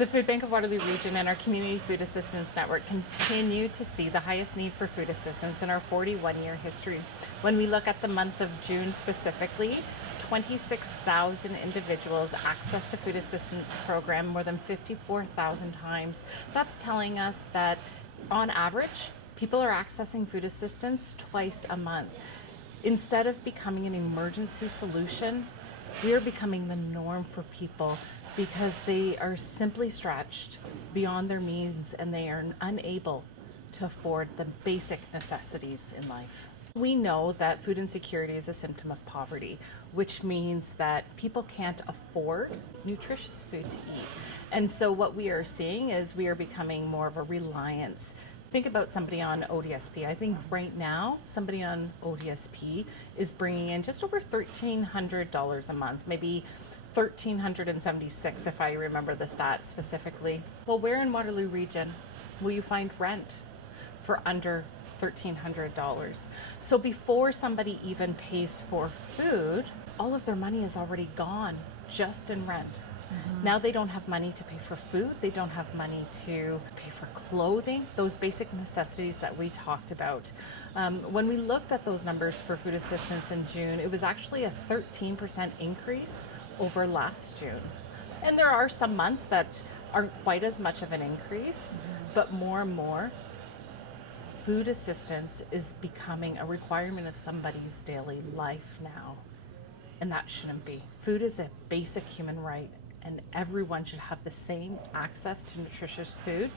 The Food Bank of Waterloo Region and our Community Food Assistance Network continue to see the highest need for food assistance in our 41-year history. When we look at the month of June specifically, 26,000 individuals accessed a food assistance program more than 54,000 times. That's telling us that on average, people are accessing food assistance twice a month. Instead of becoming an emergency solution, we are becoming the norm for people because they are simply stretched beyond their means and they are unable to afford the basic necessities in life. We know that food insecurity is a symptom of poverty, which means that people can't afford nutritious food to eat. And so what we are seeing is we are becoming more of a reliance. Think about somebody on ODSP. I think right now, somebody on ODSP is bringing in just over $1,300 a month, maybe $1,376 if I remember the stats specifically. Well, where in Waterloo Region will you find rent for under $1,300? So before somebody even pays for food, all of their money is already gone just in rent. Now they don't have money to pay for food, they don't have money to pay for clothing, those basic necessities that we talked about. When we looked at those numbers for food assistance in June, it was actually a 13% increase over last June. And there are some months that aren't quite as much of an increase, but more and more, food assistance is becoming a requirement of somebody's daily life now. And that shouldn't be. Food is a basic human right, and everyone should have the same access to nutritious food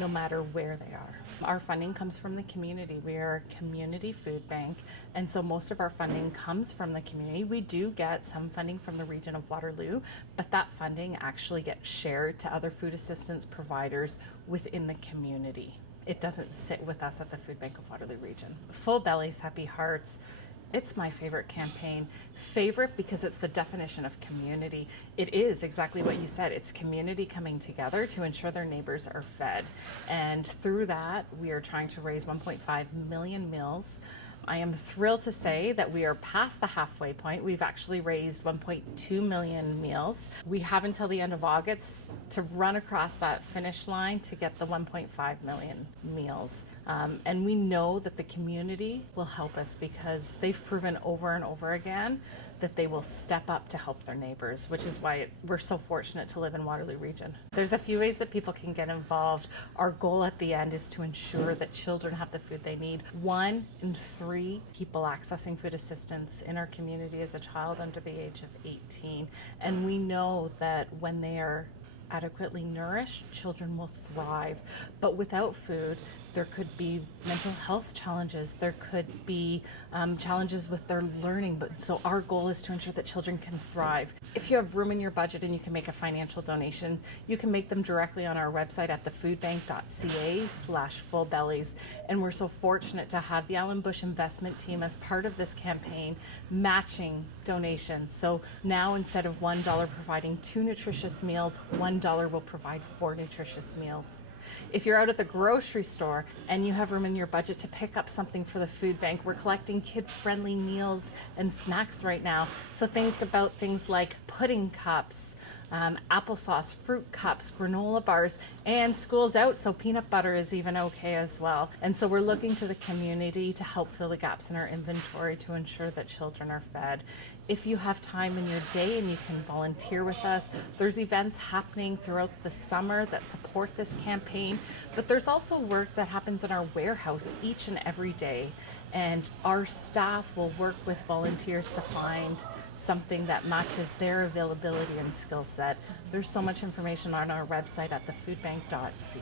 no matter where they are. Our funding comes from the community. We are a community food bank, and so most of our funding comes from the community. We do get some funding from the region of Waterloo, but that funding actually gets shared to other food assistance providers within the community. It doesn't sit with us at the Food Bank of Waterloo Region. Full Bellies, Happy Hearts. It's my favorite campaign. Favorite because it's the definition of community. It is exactly what you said. It's community coming together to ensure their neighbors are fed. And through that, we are trying to raise 1.5 million meals. I am thrilled to say that we are past the halfway point. We've actually raised 1.2 million meals. We have until the end of August to run across that finish line to get the 1.5 million meals. And we know that the community will help us because they've proven over and over again that they will step up to help their neighbors, which is why we're so fortunate to live in Waterloo Region. There's a few ways that people can get involved. Our goal at the end is to ensure that children have the food they need. 1 in 3 people accessing food assistance in our community is a child under the age of 18. And we know that when they are adequately nourished, children will thrive. But without food, there could be mental health challenges, there could be challenges with their learning, but so our goal is to ensure that children can thrive. If you have room in your budget and you can make a financial donation, you can make them directly on our website at thefoodbank.ca/fullbellies. And we're so fortunate to have the Allen Bush investment team as part of this campaign, matching donations. So now instead of $1 providing 2 nutritious meals, $1 will provide 4 nutritious meals. If you're out at the grocery store and you have room in your budget to pick up something for the food bank, we're collecting kid-friendly meals and snacks right now. So think about things like pudding cups, applesauce, fruit cups, granola bars, and school's out, so peanut butter is even okay as well. And so we're looking to the community to help fill the gaps in our inventory to ensure that children are fed. If you have time in your day and you can volunteer with us, there's events happening throughout the summer that support this campaign, but there's also work that happens in our warehouse each and every day. And our staff will work with volunteers to find something that matches their availability and skill set. There's so much information on our website at thefoodbank.ca.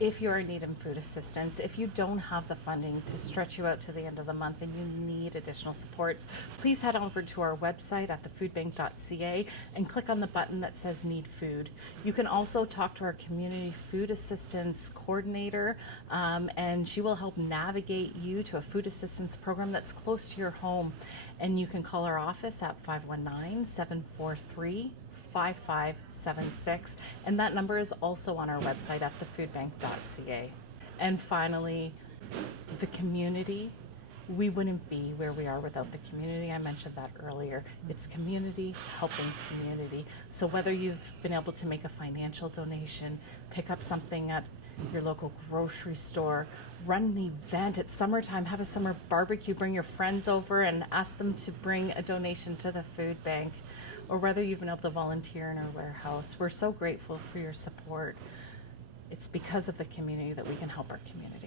If you're in need of food assistance, if you don't have the funding to stretch you out to the end of the month and you need additional supports, please head over to our website at thefoodbank.ca and click on the button that says Need Food. You can also talk to our community food assistance coordinator, and she will help navigate you to a food assistance program that's close to your home. And you can call our office at 519-743-5576, and that number is also on our website at thefoodbank.ca. And finally, the community we wouldn't be where we are without the community. I mentioned that earlier. It's community helping community. So whether you've been able to make a financial donation, pick up something at your local grocery store, run an event, it's summertime, have a summer barbecue, bring your friends over and ask them to bring a donation to the food bank, or whether you've been able to volunteer in our warehouse. We're so grateful for your support. It's because of the community that we can help our community.